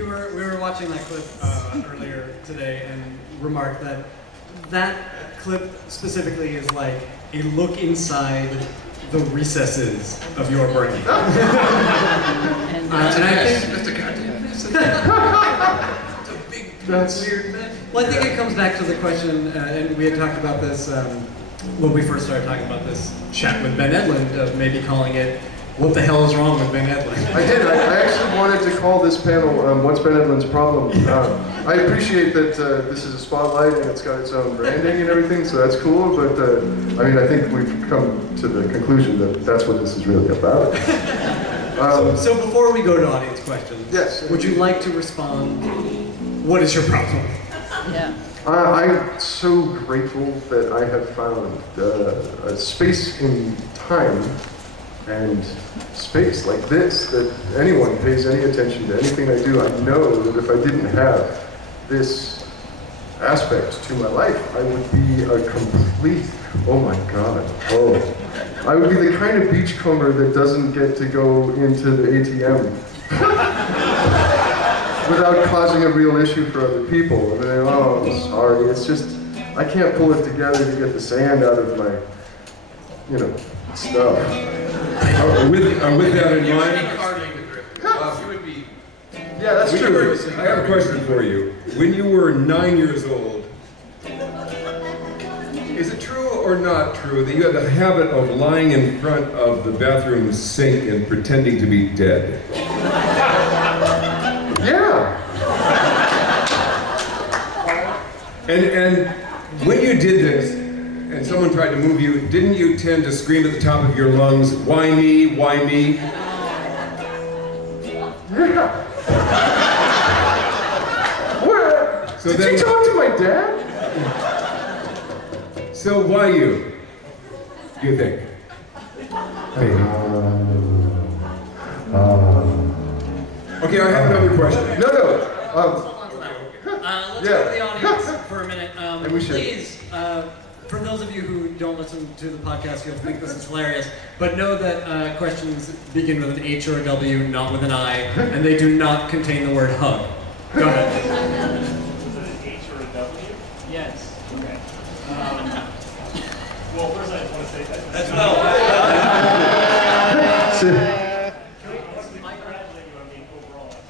We were watching that clip earlier today and remarked that that clip specifically is like a look inside the recesses of your brain. And I think that's a goddamn mess. It's a big, weird mess. Well, I think it comes back to the question, and we had talked about this when we first started talking about this chat with Ben Edlund, of maybe calling it, "What the hell is wrong with Ben Edlund?" I did. I actually wanted to call this panel, "What's Ben Edlund's problem?" I appreciate that this is a spotlight and it's got its own branding and everything, so that's cool, but I mean, I think we've come to the conclusion that that's what this is really about. So before we go to audience questions, yes, would you like to respond, what is your problem? Yeah. I'm so grateful that I have found a space in time and space like this, that anyone pays any attention to anything I do. I know that if I didn't have this aspect to my life, I would be a complete, oh my God, I would be the kind of beachcomber that doesn't get to go into the ATM without causing a real issue for other people. And then, oh, I'm sorry, it's just, I can't pull it together to get the sand out of my, stuff. With that in mind, yeah, that's true. I have a question for you. When you were 9 years old, is it true or not true that you had the habit of lying in front of the bathroom sink and pretending to be dead? Yeah. And when you did this, and someone tried to move you, didn't you tend to scream at the top of your lungs, "Why me? Why me?" Yeah. What? So Did you talk to my dad? So why you? Do you think? Okay, I have another question. No. Let's go to the audience for a minute. And we should. Please, for those of you who don't listen to the podcast, you'll think this is hilarious, but know that questions begin with an H or a W, not with an I, and they do not contain the word hug. Go ahead. Was it an H or a W? Yes. Okay. Well, first I just want to say that. That's Can I congratulate you on being overall excellent?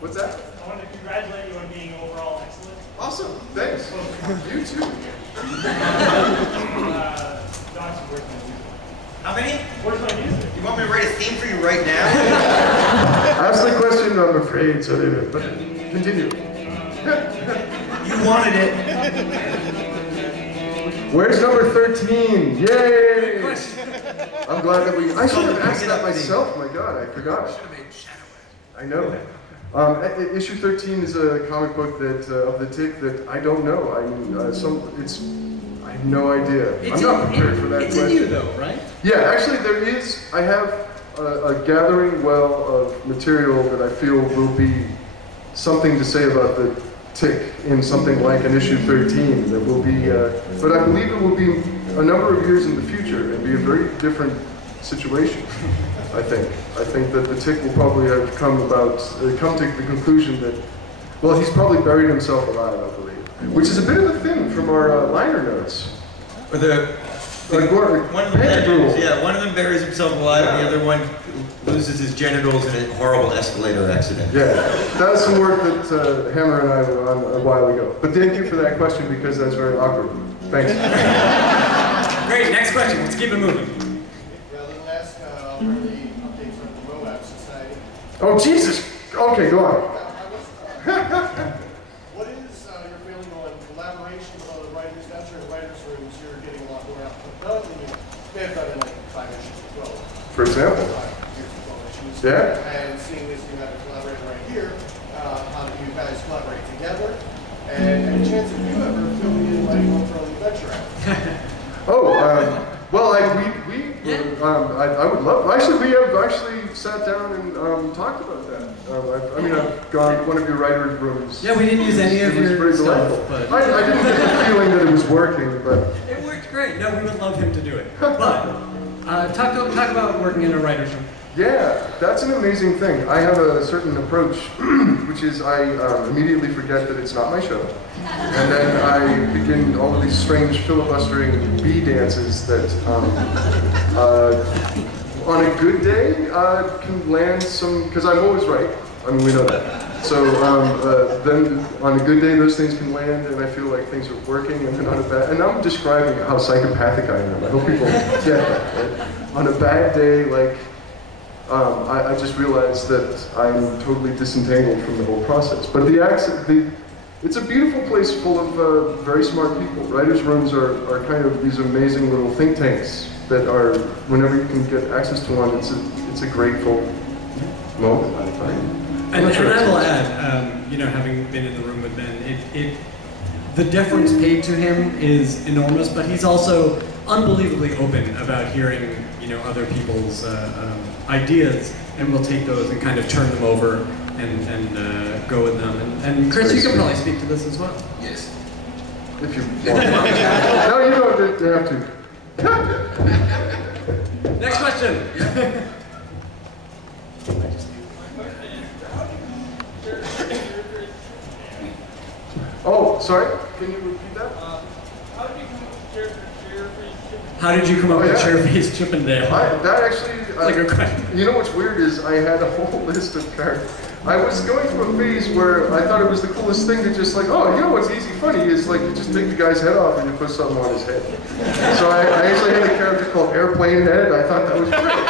What's that? I want to congratulate you on being overall excellent. Awesome, thanks. You too. Doc's working on music. How many? Where's my music? You want me to write a theme for you right now? Ask the question, I'm afraid, so but continue. You wanted it. Where's number 13? Yay! I'm glad that I should have asked that myself, my God, I forgot. I know. Issue 13 is a comic book that of the Tick that I don't know. I mean, I have no idea. I'm not prepared for that question. It's in you though, right? Yeah, actually there is. I have a gathering well of material that I feel will be something to say about the Tick in something like an issue 13 that will be, but I believe it will be a number of years in the future and be a very different situation. I think that the Tick will probably have come to the conclusion that, well, he's probably buried himself alive, I believe, which is a bit of a thing from our liner notes. Or one of the legends, yeah, one of them buries himself alive, and the other one loses his genitals in a horrible escalator accident. Yeah, that was some work that Hammer and I were on a while ago. But thank you for that question because that's very awkward. Thanks. Great, next question. Let's keep it moving. Oh, Jesus! Okay, go on. What is your feeling on collaboration with other writers? After in writers' rooms, you're getting a lot more output done than you may have done in like 5 issues as well. For example? 5 years, 12 issues. Yeah. And seeing this, you have a collaborator right here. How do you guys collaborate together? And a chance of you ever filming in writing one for an adventure out? Well, I would love. Actually, we have sat down and talked about that. I've gone to one of your writers' rooms. Yeah, we didn't use any of your stuff, but I didn't get the feeling that it was working, but it worked great. No, we would love him to do it. But talk about working in a writer's room. Yeah, that's an amazing thing. I have a certain approach, which is I immediately forget that it's not my show. And then I begin all of these strange filibustering bee dances that, on a good day, can land some, because I'm always right. I mean, we know that. So then on a good day, those things can land, and I feel like things are working, and then on a bad, and I'm describing how psychopathic I am. I hope people get that, right? On a bad day, like, I just realized that I'm totally disentangled from the whole process. But it's a beautiful place full of very smart people. Writers' rooms are kind of these amazing little think tanks that are, whenever you can get access to one, it's a grateful moment, I find. And I will add, you know, having been in the room with Ben, the deference paid to him is enormous, but he's also unbelievably open about hearing, you know, other people's ideas, and we'll take those and kind of turn them over and go with them. And Chris, you can probably speak to this as well. Yes. If you want. No, you don't have to. Next question. Oh, sorry. Can you repeat that? How did you come up with Chairface Chippendale? That actually, like a question. You know what's weird is I had a whole list of characters. I was going through a phase where I thought it was the coolest thing to just like, oh, you know what's easy funny is like you just take the guy's head off and you put something on his head. So I actually had a character called Airplane Head. I thought that was great.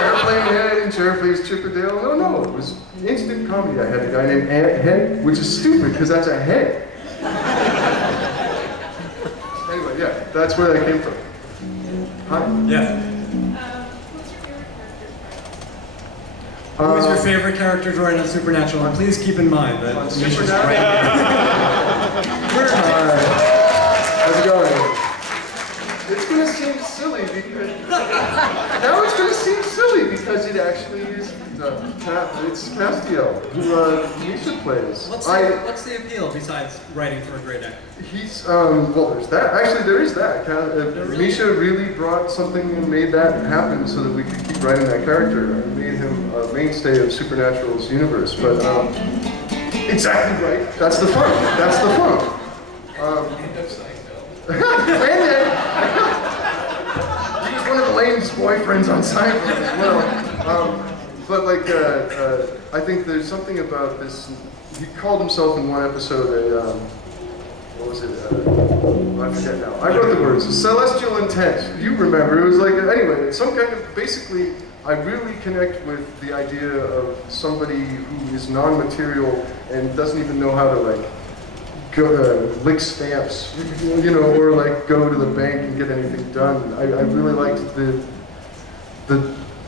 Airplane Head and Chairface Chippendale. No, it was instant comedy. I had a guy named Ant Head, which is stupid because that's a head. Anyway, yeah, that's where that came from. Hi? Yeah. Who is your favorite character to write on Supernatural? And please keep in mind that Misha's right here. How's it going? It's going to seem silly because now it's going to seem silly because it actually is. It's Castiel who Misha plays. What's the appeal besides writing for a great actor? He's well, there's that. Actually, there is that. Misha really brought something and made that happen so that we could keep writing that character and made him a mainstay of Supernatural's universe. But exactly right. That's the fun. That's the fun. He's one of Elaine's boyfriends on Seinfeld as well. But like, I think there's something about this. He called himself in one episode what was it? I forget now. I wrote the words. Celestial intent. You remember? It was like anyway. Some kind of basically. I really connect with the idea of somebody who is non-material and doesn't even know how to like go lick stamps, you know, or like go to the bank and get anything done. I really liked the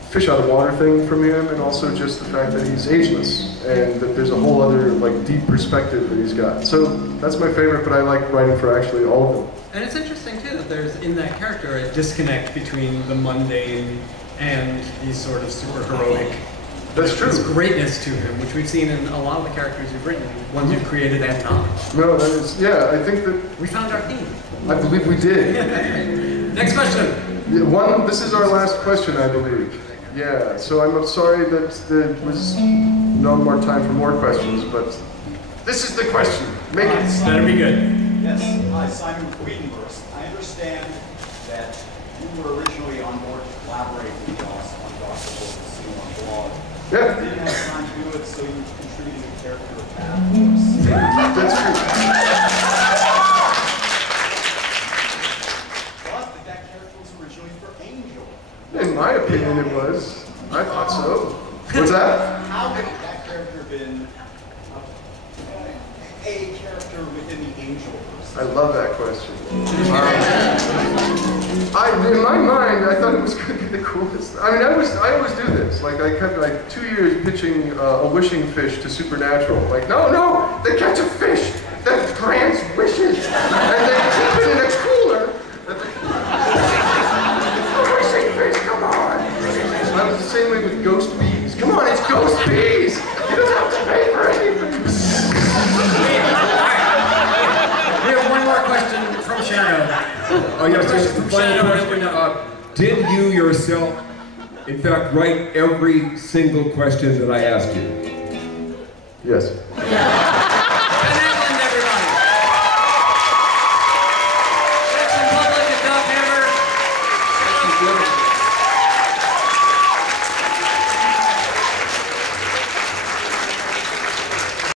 fish out of water thing from him, and also just the fact that he's ageless and that there's a whole other like deep perspective that he's got. So that's my favorite, but I like writing for actually all of them. And it's interesting too that there's in that character a disconnect between the mundane and these sort of super heroic. That's true. This greatness to him, which we've seen in a lot of the characters you've written, ones you've created and not. No, that is, yeah, I think that we found our theme. I believe we did. Next question. This is our last question, I believe. Yeah, so I'm sorry that there was no more time for more questions, but this is the question. Make it. Better be good. Yes. Hi, Simon with Wiedenburst. I understand that you were originally on board to collaborate with us on Gospel and see on blog. Yeah. You didn't have time to do it, so you contributed a character of Bad Horse. That's true. But that character was originally for Angel. In my opinion, it was. I thought so. What's that? How could that character been a character within the Angelverse? I love that question. In my mind, I thought it was going to be the coolest. I mean, I always do this. Like, I kept like 2 years pitching a wishing fish to Supernatural. Like, no, they catch a fish that grants wishes, and they keep it in a cooler. A wishing fish, come on. I was the same way with ghost bees. Come on, it's ghost bees. You don't have to pay for anything. We have one more question from Shadow. Oh, yes, just the final question. Did you yourself In fact, write every single question that I asked you. Yes.